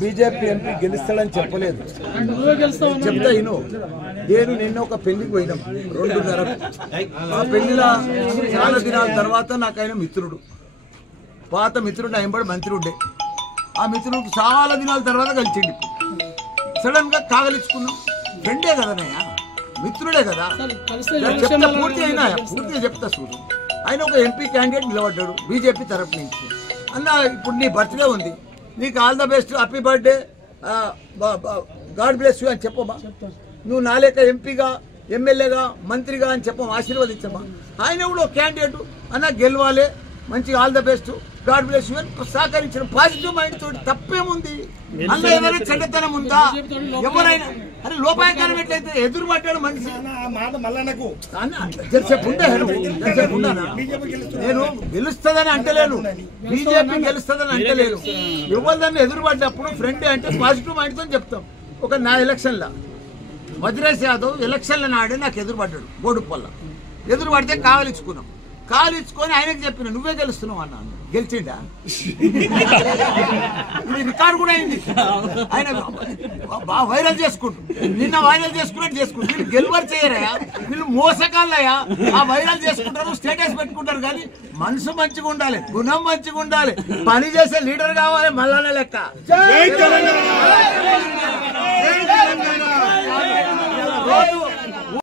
BJP MP గెలుస్తాడని చెప్పలేదు, చెప్తా ఇను. నేను నిన్న ఒక పెళ్లికి పోయినాం 2:30. ఆ పెళ్లిలో చాలా దినాల తర్వాత నాకు ఆయన మిత్రుడు, పాత మిత్రుడు, ఆయన మంత్రి ఉండే. ఆ మిత్రుడు చాలా దినాల తర్వాత కలిసిండి. సడన్ గా కాగలించుకున్నాం. ఫ్రెండే కదనయ్యా, మిత్రుడే కదా. చెప్తా పూర్తిగా చెప్తా చూడు. ఆయన ఒక ఎంపీ క్యాండిడేట్ నిలబడ్డాడు బీజేపీ తరఫు నుంచి. అన్న ఇప్పుడు నీ బర్త్డే ఉంది, నీకు all the best, happy birthday, God bless you అని చెప్పమా. నువ్వు నా లెక్క ఎంపీగా, ఎమ్మెల్యేగా, మంత్రిగా అని చెప్పమా, ఆశీర్వదించమా. ఆయన కూడా ఒక క్యాండిడేట్, అన్న గెలవాలి, మంచిగా all the best, God bless you అని సహకరించిన పాజిటివ్ మైండ్ తోటి తప్పేముంది. అన్న ఏదైనా చెడ్డతనం ఉందా? ఎవరైనా అరే లోపాయకారం ఎట్లయితే ఎదురు పట్టాడు మనిషి. నేను గెలుస్తుందని అంటలేను, బీజేపీ గెలుస్తుందని అంటలేను. ఎవరిదాన్ని ఎదురు పడ్డప్పుడు ఫ్రెండ్ అంటే పాజిటివ్ మైండ్ తో చెప్తాం. ఒక నా ఎలక్షన్లో వజ్రేష్ యాదవ్ ఎలక్షన్ల నాడే నాకు ఎదురు పడ్డాడు. బోడుపల్ల ఎదురు పడితే కావలించుకున్నాం. కాలించుకొని ఆయనకు చెప్పిన నువ్వే గెలుస్తున్నావు అన్నాను. గెలిచిండా? ఇది రికార్డు కూడా అయింది. ఆయన బాగా వైరల్ చేసుకుంటు, నిన్న వైరల్ చేసుకున్నట్టు చేసుకుంటు. వీళ్ళు గెలువరు చేయరయా, వీళ్ళు మోసకాళ్ళయా. ఆ వైరల్ చేసుకుంటారు, స్టేటస్ పెట్టుకుంటారు. కానీ మనసు మంచిగా ఉండాలి, గుణం మంచిగా ఉండాలి, పని చేసే లీడర్ కావాలి. మళ్ళానే లెక్క